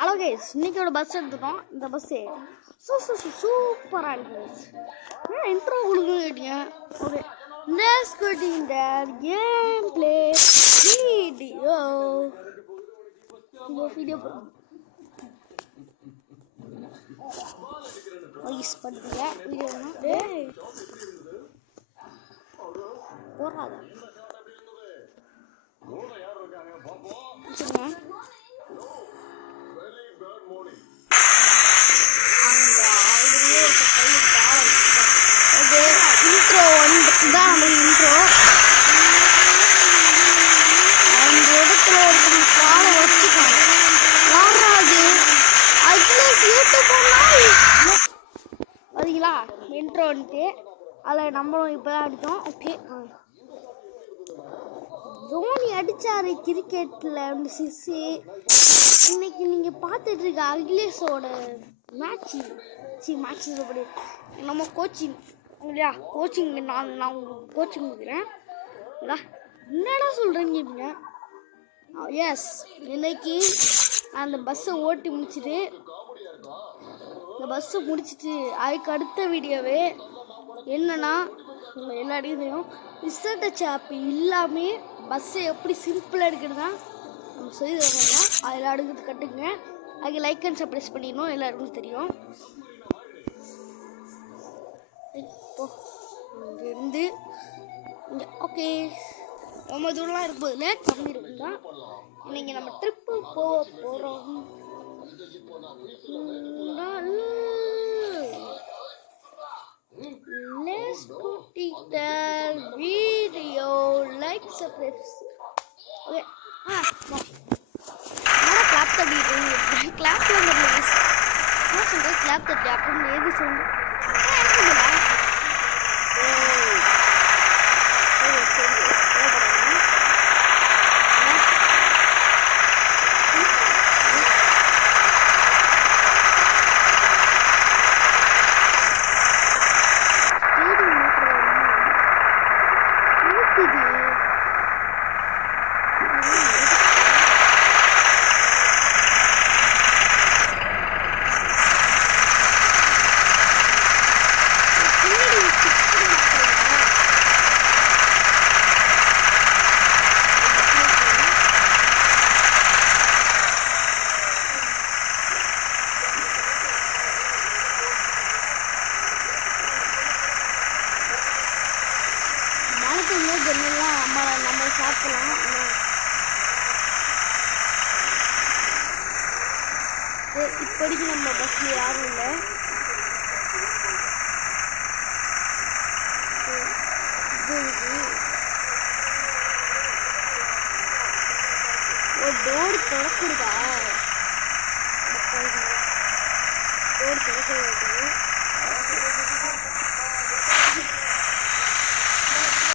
Hello guys, இன்னைக்கோட bus எடுத்துட்டோம். இந்த bus சூப்பராக இருக்குது. இன்ட்ரோ கொடுங்க கேட்டீங்க. Okay, let's go to the game play video. Video use பண்ணுறீங்க வீடியோனா போகாத இன்ட்ரோ தான் நம்ம இன்ட்ரோ. அந்த இடத்துல ஒரு காலை வச்சுக்காங்க யாராவது அட்லீஸ்ட் யூடியூப் பார்த்தீங்களா இன்ட்ரோ வந்துட்டு. அதில் நம்மளும் இப்போ தான் அடித்தோம். ஓகே, தோனி அடித்தார் கிரிக்கெட்டில் வந்து சிக்ஸு. இன்னைக்கு நீங்கள் பார்த்துட்டு இருக்க அகிலேஷோட மேட்ச் படி நம்ம கோச்சிங் இல்லையா, கோச்சிங் நான் உங்களுக்கு கோச்சிங் கொடுக்குறேன். என்னடா சொல்கிறீங்க? எஸ், இன்னைக்கு அந்த பஸ்ஸை ஓட்டி முடிச்சுட்டு அதுக்கு அடுத்த வீடியோவே என்னன்னா எல்லாருக்கும் தெரியும், இசட் ஆப் இல்லாமல் பஸ்ஸை எப்படி சிம்பிளாக எடுக்கிறது தான் நம்ம சொல்லி தரோம்னா அதில் அடுக்கிறது கட்டுங்க. அதுக்கு லைக் அண்ட் சப்ஸ்கிரைப் பண்ணிடணும், எல்லாருக்கும் தெரியும். இப்போ இங்கேருந்து இங்கே ஓகே ரொம்ப தூரம்லாம் இருப்பதில்ல, கம்மி இருக்கும் தான். இன்னைக்கு நம்ம ட்ரிப்பு போக போகிறோம். Let's go to the video. Like, subscribe. Okay. நான் clap தட்டிட்டு clap பண்ணல. நான் சொல்றேன் clap தட்டி அப்படி ஏது சொல்லுங்க. நம்ம சாப்பிடலாம். இப்படிக்கு நம்ம பஸ்ல யாரும் இல்லை. டோர் திறக்குதா? டோர் திறக்க